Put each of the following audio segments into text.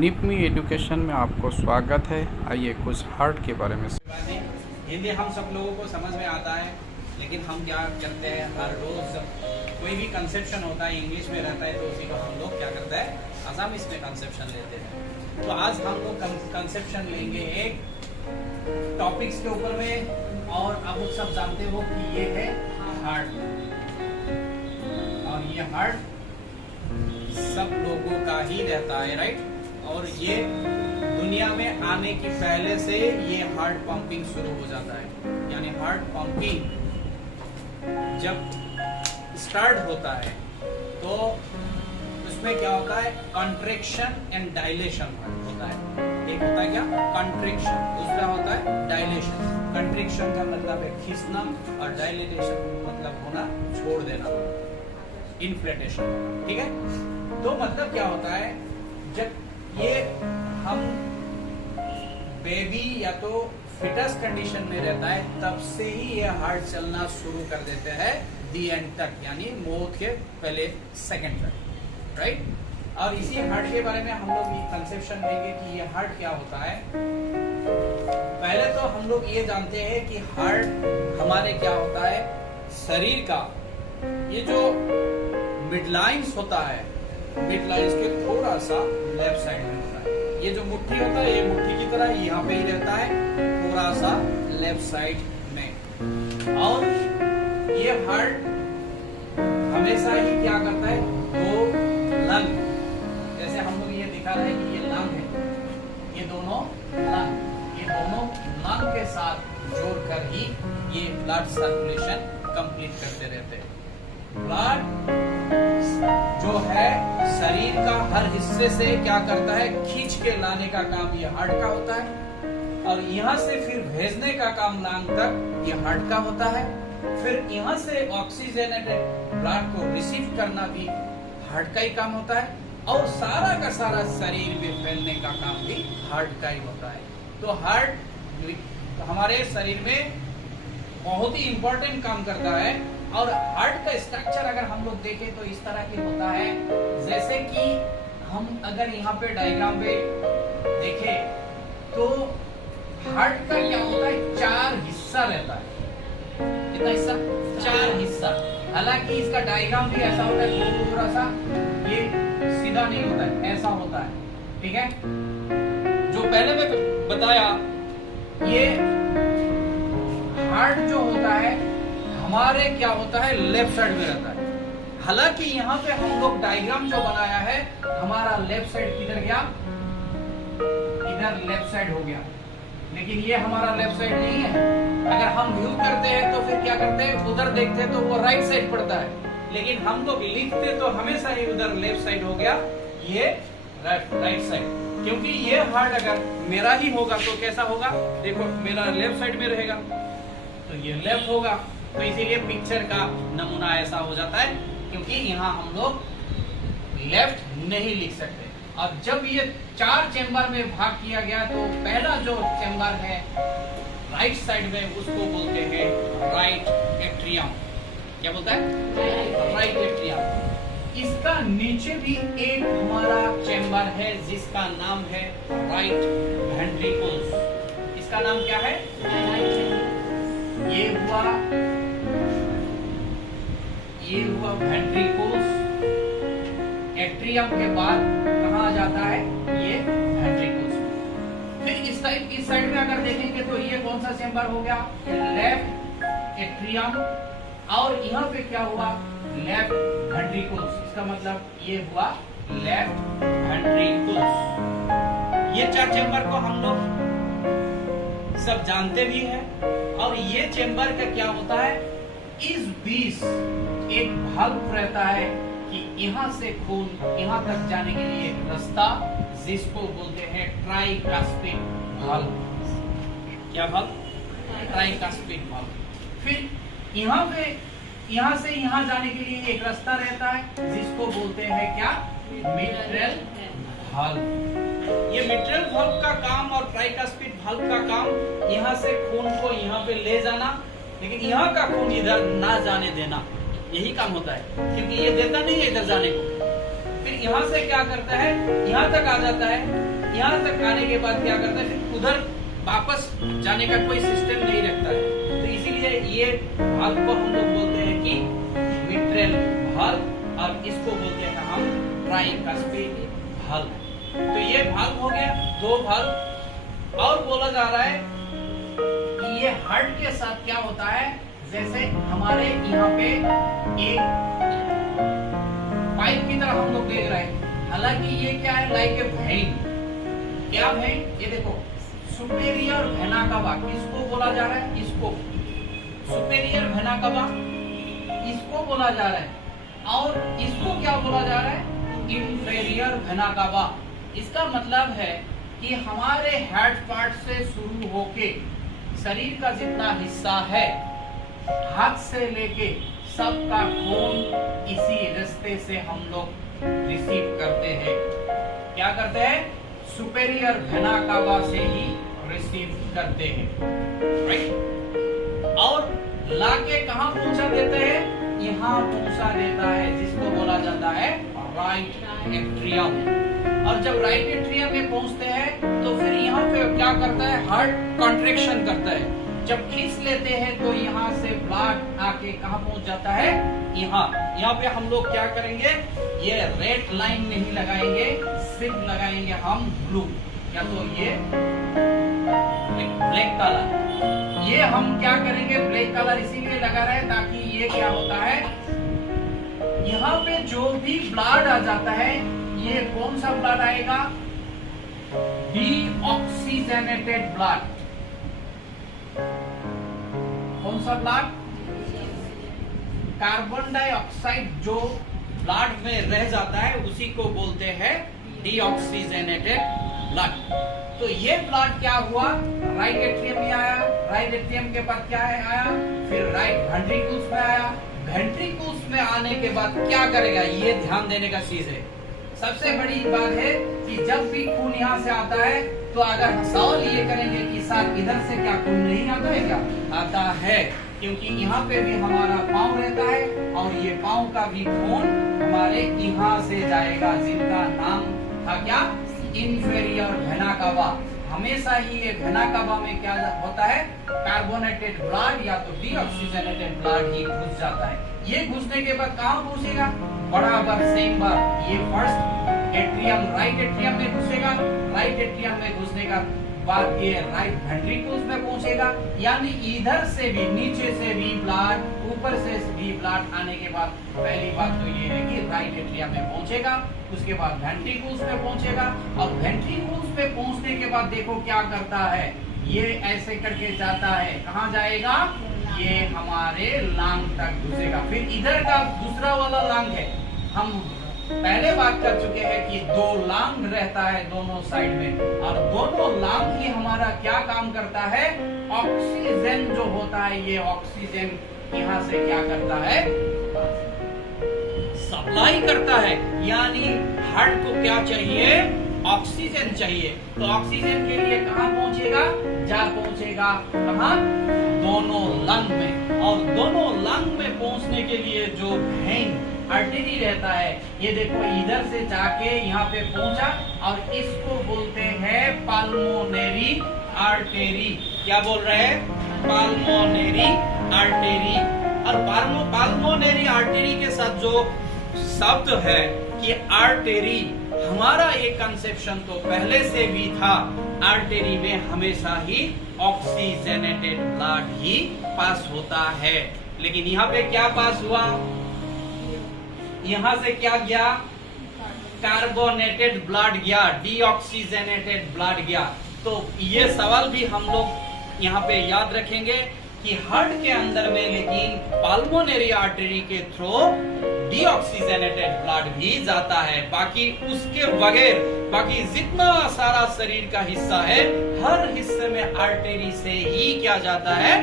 निपमी education में आपको स्वागत है। आइए कुछ हार्ट के बारे में। हिंदी हम सब लोगों को समझ में आता है, लेकिन हम क्या करते हैं, हर रोज कोई भी कंसेप्शन होता है इंग्लिश में रहता है तो उसी को हम लोग क्या करते हैं, आसामीज में कंसेप्शन लेते हैं। तो आज हम लोग कंसेप्शन लेंगे एक टॉपिक्स के ऊपर में, और आप लोग सब जानते हो कि ये है हार्ट, और ये हार्ट सब लोगों का ही रहता है, राइट। और ये दुनिया में आने की पहले से ये हार्ट पंपिंग शुरू हो जाता है, यानी हार्ट पंपिंग जब स्टार्ट होता है तो उसमें क्या होता है, कंट्रैक्शन एंड डायलेशन होता है। एक होता है क्या, कंट्रैक्शन, दूसरा होता है डायलेशन। कंट्रैक्शन का मतलब है खींचना, और डायलेशन मतलब होना, छोड़ देना, इन्फ्लेटेशन, ठीक है। तो मतलब क्या होता है, जब ये हम बेबी या तो फिटस कंडीशन में रहता है तब से ही ये हार्ट चलना शुरू कर देते हैं दी एंड तक, यानी मौत के पहले सेकंड तक, राइट। और इसी हार्ट के बारे में हम लोग ये कंसेप्शन लेंगे कि ये हार्ट क्या होता है। पहले तो हम लोग ये जानते हैं कि हार्ट हमारे क्या होता है, शरीर का ये जो मिडलाइंस होता है, मिडलाइंस के थोड़ा सा लेफ्ट साइड में होता है। ये जो मुट्ठी होता है, ये मुट्ठी की तरह यहाँ पे ही रहता है, थोड़ा सा लेफ्ट साइड में। और ये हार्ट हमेशा ही क्या करता है, दो लंग, जैसे हम लोग ये दिखा रहे हैं कि ये लंग है, ये दोनों लंग, ये दोनों लंग के साथ जोड़कर ही ये ब्लड सर्कुलेशन कंप्लीट करते रहते हैं। ब्लड जो है शरीर का हर हिस्से से क्या करता है, खींच के लाने का काम ये हार्ट का होता है, और यहाँ से फिर भेजने का काम लंग तक ये हार्ट का होता है। फिर यहाँ से ऑक्सीजनेटेड ब्लड को रिसीव करना भी हार्ट का ही काम होता है, और सारा का सारा शरीर में फैलने का काम भी हार्ट का ही होता है। तो हार्ट हमारे शरीर में बहुत ही इंपॉर्टेंट काम करता है। और हार्ट का स्ट्रक्चर अगर हम लोग देखें तो इस तरह के होता है, जैसे कि हम अगर यहाँ पे डायग्राम पे देखें तो हार्ट का क्या होता है, चार हिस्सा रहता है। कितना हिस्सा, चार हिस्सा। हालांकि इसका डायग्राम भी ऐसा होता है, थोड़ा सा ये सीधा नहीं होता है, ऐसा होता है, ठीक है। जो पहले मैं बताया, ये हार्ट जो होता है हमारे क्या होता है, लेफ्ट साइड में रहता है। हालांकि यहाँ पे हम लोग डायग्राम जो बनाया है, हमारा लेफ्ट साइड किधर गया, इधर लेफ्ट साइड हो गया, लेकिन ये हमारा लेफ्ट साइड नहीं है। अगर हम व्यू करते हैं तो फिर क्या करते हैं, उधर देखते हैं तो वो राइट साइड पड़ता है, लेकिन हम लोग लिखते तो हमेशा ही उधर लेफ्ट साइड हो गया, ये राइट साइड। क्योंकि ये हार्ट अगर मेरा ही होगा तो कैसा होगा, देखो मेरा लेफ्ट साइड में रहेगा तो ये लेफ्ट होगा, तो इसीलिए पिक्चर का नमूना ऐसा हो जाता है, क्योंकि यहाँ हम लोग लेफ्ट नहीं लिख सकते। और जब ये चार चेंबर में भाग किया गया तो पहला जो चेंबर है राइट साइड में, उसको बोलते हैं राइट एट्रियम। क्या बोलता है, राइट एट्रियम। इसका नीचे भी एक हमारा चेंबर है जिसका नाम है राइट वेंट्रिकल्स। इसका नाम क्या है, ये हुआ वेंट्रिकल्स। एट्रियम के बाद कहाँ आ जाता है, ये वेंट्रिकल्स। फिर इस साइड में अगर देखेंगे तो ये कौन सा चेंबर हो गया, लेफ्ट एट्रियम, और यहाँ पे क्या हुआ, लेफ्ट वेंट्रिकल्स। इसका मतलब ये हुआ लेफ्ट वेंट्रिकल्स। ये चार चेंबर को हम लोग सब जानते भी हैं। और ये चेंबर का क्या होता है, इस बीच एक भाग रहता है कि यहाँ से खून यहाँ तक जाने के लिए एक रास्ता, जिसको बोलते हैं ट्राइकास्पिड वाल्व। क्या वाल्व, ट्राइकास्पिड वाल्व। फिर यहाँ से यहाँ जाने के लिए एक रास्ता रहता है जिसको बोलते हैं क्या, मिट्रल वाल्व। ये मिट्रल वाल्व का काम और ट्राइकास्पिड वाल्व का काम यहाँ से खून को यहाँ पे ले जाना, लेकिन यहाँ का खून इधर ना जाने देना, यही काम होता है, क्योंकि ये देता नहीं है इधर जाने को। फिर यहाँ से क्या करता है, यहाँ तक आ जाता है, यहाँ तक आने के बाद क्या करता है, फिर उधर वापस जाने का कोई सिस्टम नहीं रखता है। तो इसीलिए ये भाग को हम लोग बोलते हैं कि मिट्रल भाग, और इसको बोलते हैं हम ट्राइकस्पिड भाग। तो ये भाग हो गया, दो भाग। और बोला जा रहा है कि ये हार्ट के साथ क्या होता है, जैसे हमारे यहाँ पे एक पाइप की तरह हम लोग देख रहे हैं, हालांकि ये क्या है, लाइक ए वेन। क्या वेन, ये देखो सुपेरियर वेना कवा किसको बोला जा रहा है, इसको सुपेरियर वेना कवा इसको बोला जा रहा है, और इसको क्या बोला जा रहा है, इंफेरियर वेना कवा। इसका मतलब है कि हमारे हेड पार्ट से शुरू होके शरीर का जितना हिस्सा है, हाथ से लेके सबका खून इसी रास्ते से हम लोग रिसीव करते हैं। क्या करते हैं, सुपेरियर वेना कावा से ही रिसीव करते हैं, राइट। और लाके कहां पहुंचा देते हैं, यहाँ पहुंचा देता है, जिसको बोला जाता है राइट एट्रियम। और जब राइट एट्रियम में पहुंचते हैं तो फिर यहाँ पे क्या करता है, हार्ट कॉन्ट्रैक्शन करता है। जब खींच लेते हैं तो यहाँ से ब्लड आके कहाँ पहुंच जाता है, यहाँ पे हम लोग क्या करेंगे, ये रेड लाइन नहीं लगाएंगे, सिर्फ लगाएंगे हम ब्लू, या तो ये ब्लैक कलर। ये हम क्या करेंगे, ब्लैक कलर इसीलिए लगा रहे हैं ताकि ये क्या होता है, यहाँ पे जो भी ब्लड आ जाता है, ये कौन सा ब्लड आएगा, डीऑक्सीजनेटेड ब्लड। कौन सा ब्लड, कार्बन डाइऑक्साइड जो ब्लड में रह जाता है उसी को बोलते हैं डीऑक्सीजनेटेड ब्लड। तो ये ब्लड क्या हुआ, राइट एट्रियम में आया, राइट एट्रियम के बाद क्या है आया, फिर राइट वेंट्रिकल्स में आया। वेंट्रिकल्स में आने के बाद क्या करेगा, ये ध्यान देने का चीज है। सबसे बड़ी बात है कि जब भी खून यहाँ से आता है तो अगर सवाल ये करेंगे कि सर इधर से क्या खून नहीं आता है, क्या आता है, क्योंकि यहाँ पे भी हमारा पाँव रहता है और ये पाँव का भी खून हमारे यहाँ से जाएगा, जिनका नाम था क्या, इंफेरियर वेना कावा। हमेशा ही ये वेना कावा में क्या होता है, कार्बोनेटेड ब्लड या तो डीऑक्सीजनेटेड ब्लड ही घुस जाता है। ये घुसने के बाद कहाँ पहुंचेगा, बराबर सेम बार ये फर्स्ट एट्रियम राइट एट्रियम में घुसेगा, राइट एट्रियम में घुसने का बाद ये राइट वेंट्रिकल्स में पहुंचेगा। यानी इधर से भी, नीचे से भी ब्लड, ऊपर से भी ब्लड आने के बाद पहली बात तो ये है कि राइट एट्रियम में पहुंचेगा, उसके बाद वेंट्रिकल्स में पहुंचेगा, और वेंट्रिकल्स पे पहुंचने के बाद देखो क्या करता है, ये ऐसे करके जाता है, कहाँ जाएगा, ये हमारे लांग तक घुसेगा। फिर इधर का दूसरा वाला लांग है, हम पहले बात कर चुके हैं कि दो लांग रहता है दोनों साइड में, और दोनों लांग ही हमारा क्या काम करता है, ऑक्सीजन जो होता है, ये ऑक्सीजन यहाँ से क्या करता है, सप्लाई करता है। यानी हार्ट को क्या चाहिए, ऑक्सीजन चाहिए। तो ऑक्सीजन के लिए कहाँ पहुंचेगा, जा पहुंचेगा कहाँ, दोनों लंग में। और दोनों लंग में पहुंचने के लिए जो वेन आर्टरी रहता है, ये देखो इधर से जाके यहाँ पे पहुंचा, और इसको बोलते हैं पाल्मोनेरी आर्टेरी। क्या बोल रहे हैं, पाल्मोनेरी आर्टेरी। और पाल्मोनेरी आर्टेरी के साथ जो शब्द है कि आर्टेरी, हमारा ये कंसेप्शन तो पहले से भी था, आर्टेरी में हमेशा ही ऑक्सीजनेटेड ब्लड ही पास होता है। लेकिन यहाँ पे क्या पास हुआ, यहाँ से क्या गया, कार्बोनेटेड ब्लड गया, डीऑक्सीजनेटेड ब्लड गया। तो ये सवाल भी हम लोग यहाँ पे याद रखेंगे कि हार्ट के अंदर में लेकिन पाल्मोनेरी आर्टरी के थ्रू डीऑक्सीजनेटेड ब्लड भी जाता है। बाकी उसके बगैर बाकी जितना सारा शरीर का हिस्सा है, हर हिस्से में आर्टरी से ही क्या जाता है,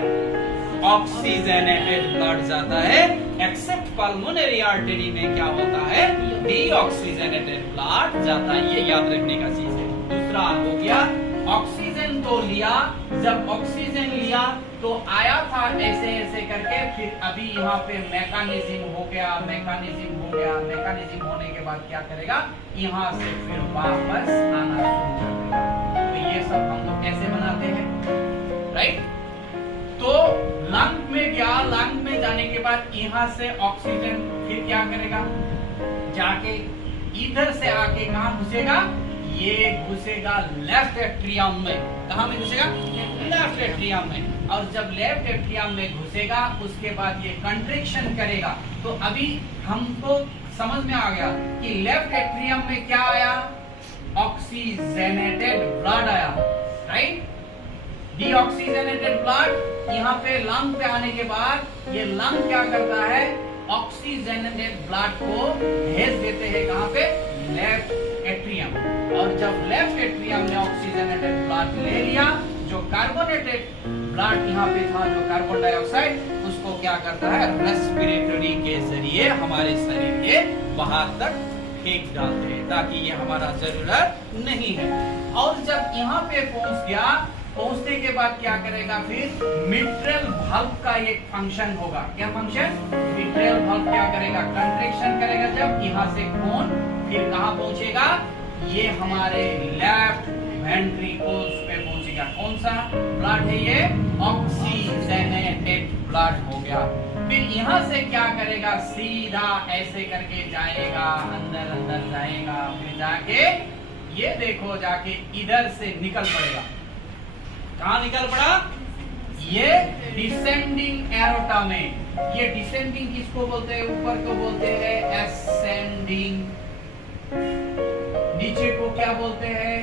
ऑक्सीजनेटेड ब्लड जाता है, एक्सेप्ट पाल्मोनेरी आर्टरी में क्या होता है, डीऑक्सीजनेटेड ब्लड जाता है। ये याद रखने का चीज है। दूसरा हो गया, ऑक्सीजन तो लिया, जब ऑक्सीजन लिया तो आया था ऐसे ऐसे करके, फिर अभी यहाँ पे मैकेनिज्म हो गया, मैकेनिज्म हो गया, मैकेनिज्म होने के बाद क्या करेगा, यहाँ से फिर वापस आना शुरू कर देगा। बाद यहाँ से ऑक्सीजन फिर क्या करेगा, जाके इधर से आके कहाँ घुसेगा, ये घुसेगा लेफ्ट एट्रियम में। कहाँ में घुसेगा, लेफ्ट एट्रियम में। और जब लेफ्ट एट्रियम में घुसेगा उसके बाद ये कंट्रैक्शन करेगा। तो अभी हमको समझ में आ गया कि लेफ्ट एट्रियम में क्या आया, ऑक्सीजनेटेड ब्लड आया, राइट। डीऑक्सीजनेटेड ब्लड यहाँ पे लंग पे आने के बाद ये लंग क्या करता है, ऑक्सीजनेटेड ब्लड को भेज देते हैं कहाँ पे, लेफ्ट एट्रियम। और जब लेफ्ट एट्रियम ने ऑक्सीजनेटेड ब्लड ले लिया, जो कार्बोनेटेड ब्लड यहाँ पे था, जो कार्बन डाइऑक्साइड, उसको क्या करता है, रेस्पिरेटरी के जरिए हमारे शरीर के बाहर तक फेंक डालते हैं, ताकि ये हमारा जरूरत नहीं है। और जब यहाँ पे पहुंच गया, पहुंचने के बाद क्या करेगा, फिर मिट्रल वाल्व का एक फंक्शन होगा। क्या फंक्शन, मिट्रल वाल्व क्या करेगा, कंट्रैक्शन करेगा। जब यहाँ से खून फिर कहाँ पहुंचेगा, ये हमारे लेफ्ट वेंट्रिकल्स पे पहुंचेगा। कौन सा ब्लड है ये, ऑक्सीजनेटेड ब्लड हो गया। फिर यहाँ से क्या करेगा, सीधा ऐसे करके जाएगा, अंदर अंदर जाएगा, फिर जाके ये देखो, जाके इधर से निकल पड़ेगा। कहाँ निकल पड़ा, ये डिसेंडिंग एरोटा में। ये डिसेंडिंग किसको बोलते हैं, ऊपर को बोलते हैं एसेंडिंग, नीचे को क्या बोलते हैं,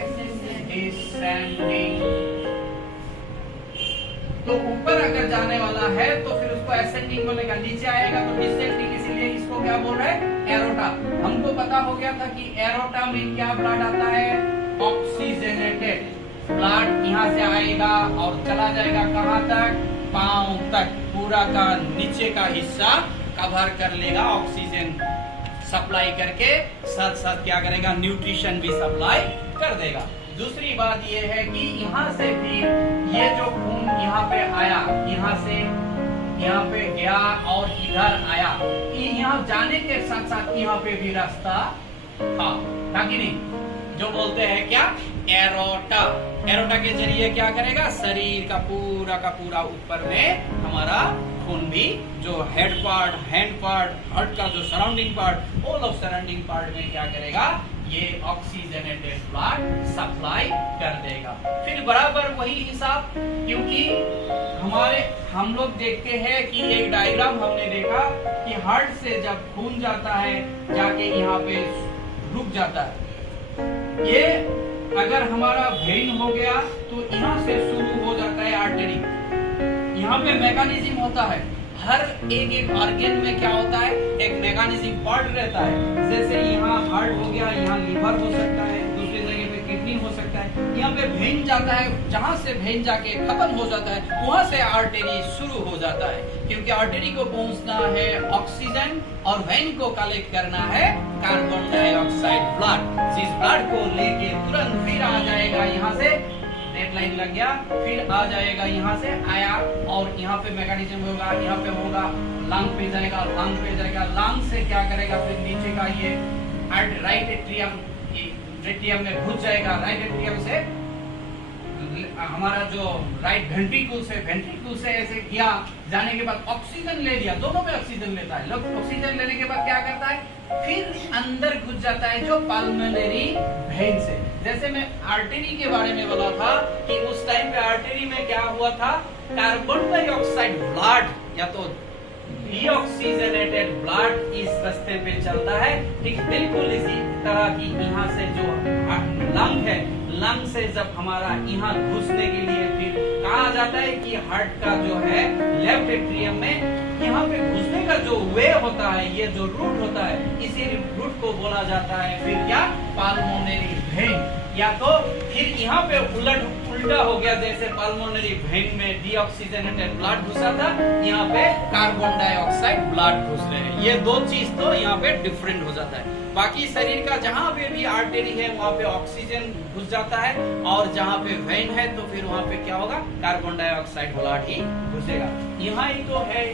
डिसेंडिंग। तो ऊपर अगर जाने वाला है तो फिर उसको एसेंडिंग बोलेगा, नीचे आएगा तो डिसेंडिंग, इसीलिए इसको क्या बोल रहे हैं, एरोटा। हमको पता हो गया था कि एरोटा में क्या ब्लड आता है, ऑक्सीजनेटेड ब्लड यहाँ से आएगा और चला जाएगा कहाँ तक, पांव तक, पूरा का नीचे का हिस्सा कवर कर लेगा, ऑक्सीजन सप्लाई करके साथ साथ क्या करेगा, न्यूट्रिशन भी सप्लाई कर देगा। दूसरी बात ये है कि यहाँ से भी ये जो खून यहाँ पे आया, यहाँ से यहाँ पे गया और इधर आया, यहाँ जाने के साथ साथ यहाँ पे भी रास्ता था कि नहीं, जो बोलते हैं क्या, एरोटा। एरोटा के जरिए क्या करेगा, शरीर का पूरा ऊपर में हमारा खून भी, जो head part, hand part, heart का जो surrounding part, all of surrounding part में क्या करेगा, ये ऑक्सीजनेटेड ब्लड सप्लाई कर देगा। फिर बराबर वही हिसाब, क्योंकि हम लोग देखते हैं कि एक डायग्राम हमने देखा कि हार्ट से जब खून जाता है जाके यहाँ पे रुक जाता है। ये अगर हमारा वेन हो गया तो यहाँ से शुरू हो जाता है आर्टरी। यहाँ पे मैकेनिज्म होता है, हर एक ऑर्गन में क्या होता है, एक मैकेनिज्म पार्ट रहता है। जैसे यहाँ हार्ट हो गया, यहाँ लीवर हो सकता है, दूसरी जगह पे किडनी हो सकता है। यहाँ पे वेन जाता है, जहाँ से वेन जाके खत्म हो जाता है वहां से आर्टरी शुरू हो जाता है, क्योंकि आर्टरी को पहुंचना है ऑक्सीजन और वेन को कलेक्ट करना है कार्बन डाइऑक्साइड ब्लड। इस ब्लड को लेके तुरंत फिर आ जाएगा, यहाँ से रेड लाइन लग गया, फिर आ जाएगा, यहाँ से आया और यहाँ पे मैकेनिज्म होगा, यहाँ पे होगा, लंग पे जाएगा, लंग पे जाएगा, लंग से क्या करेगा, फिर नीचे का ये राइट एट्रियम में घुस जाएगा। राइट एट्रियम से हमारा जो राइट वेंट्रिकल से ऐसे किया, जाने के बाद ऑक्सीजन ले लिया, दोनों में ऑक्सीजन लेता है। लोग ऑक्सीजन लेने के बाद क्या करता है, फिर अंदर घुस जाता है जो पल्मोनरी वेन से। जैसे मैं आर्टरी के बारे में बोला था कि उस टाइम पे आर्टरी में क्या हुआ था, कार्बन डाइऑक्साइड ब्लड या तो डीऑक्सीजनेटेड ब्लड इस रास्ते पे चलता है। ठीक बिल्कुल इसी तरह की यहाँ से जो लंग है, लंग से जब हमारा यहाँ घुसने के लिए फिर कहा जाता है कि हार्ट का जो है लेफ्ट एट्रियम में यहाँ पे घुसने का जो वे होता है, ये जो रूट होता है, इसी रूट को बोला जाता है फिर क्या, पल्मोनरी वेन। या तो फिर यहाँ पे उल्टा हो गया, जैसे पल्मोनरी वेन में डीऑक्सीजनेटेड ब्लड घुसा था, यहाँ पे कार्बन डाइऑक्साइड ब्लड घुस रहे हैं। ये दो चीज तो यहाँ पे डिफरेंट हो जाता है। बाकी शरीर का जहाँ पे भी आर्टरी है वहाँ पे ऑक्सीजन घुस जाता है, और जहाँ पे वेन है तो फिर वहाँ पे क्या होगा, कार्बन डाइऑक्साइड ब्लड ही घुसेगा। यहाँ ही तो है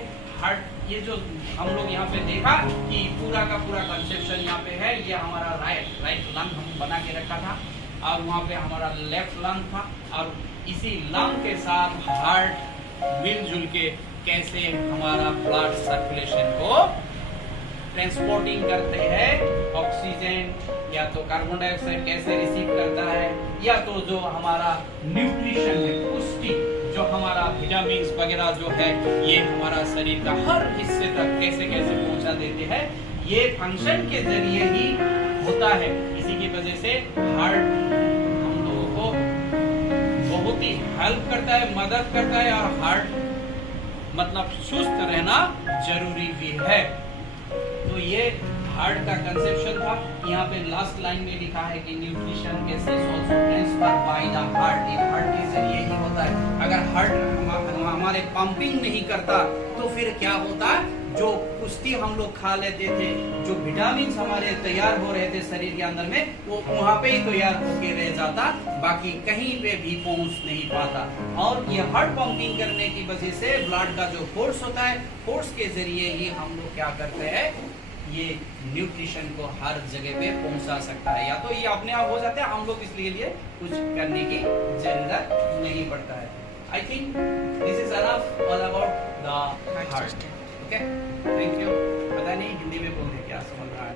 हार्ट। ये जो हम लोग यहाँ पे देखा कि पूरा का पूरा कंसेप्शन यहाँ पे है, ये हमारा राइट लंग हम बना के रखा था, और वहाँ पे हमारा लेफ्ट लंग था, और इसी लंग के साथ हार्ट मिलजुल के कैसे हमारा ब्लड सर्कुलेशन को ट्रांसपोर्टिंग करते हैं, ऑक्सीजन या तो कार्बन डाइऑक्साइड कैसे रिसीव करता है, या तो जो हमारा न्यूट्रिशन है, पुष्टि जो हमारा विटामिन वगैरह जो है ये हमारा शरीर का हर हिस्से तक कैसे कैसे पहुंचा देते हैं, ये फंक्शन के जरिए ही होता है। इसी की वजह से हार्ट हम लोगों को बहुत ही हेल्प करता है, मदद करता है, और हार्ट मतलब सुस्त रहना जरूरी भी है। तो ये हार्ट का कंसेप्शन था। यहाँ पे लास्ट लाइन में लिखा है कि nutrition gases also transfer by the heart, ये हार्ट के जरिए ही होता है। अगर हार्ट हमारे पंपिंग नहीं करता तो फिर क्या होता, जो पुष्टि हम लोग खा लेते थे, जो विटामिन हमारे तैयार हो रहे थे शरीर के अंदर में, वो वहां पे ही तैयार होके रह जाता, बाकी कहीं पे भी पहुंच नहीं पाता। और ये हार्ट पंपिंग करने की वजह से ब्लड का जो फोर्स होता है, फोर्स के जरिए ही हम लोग क्या करते हैं, ये न्यूट्रिशन को हर जगह पे पहुंचा सकता है। या तो ये अपने आप हो जाता है, हम लोग इसलिए लिए कुछ करने की जरूरत नहीं पड़ता है। I think this is enough all about the heart. Okay, thank you. पता नहीं हिंदी में बोलने क्या समझ रहा है।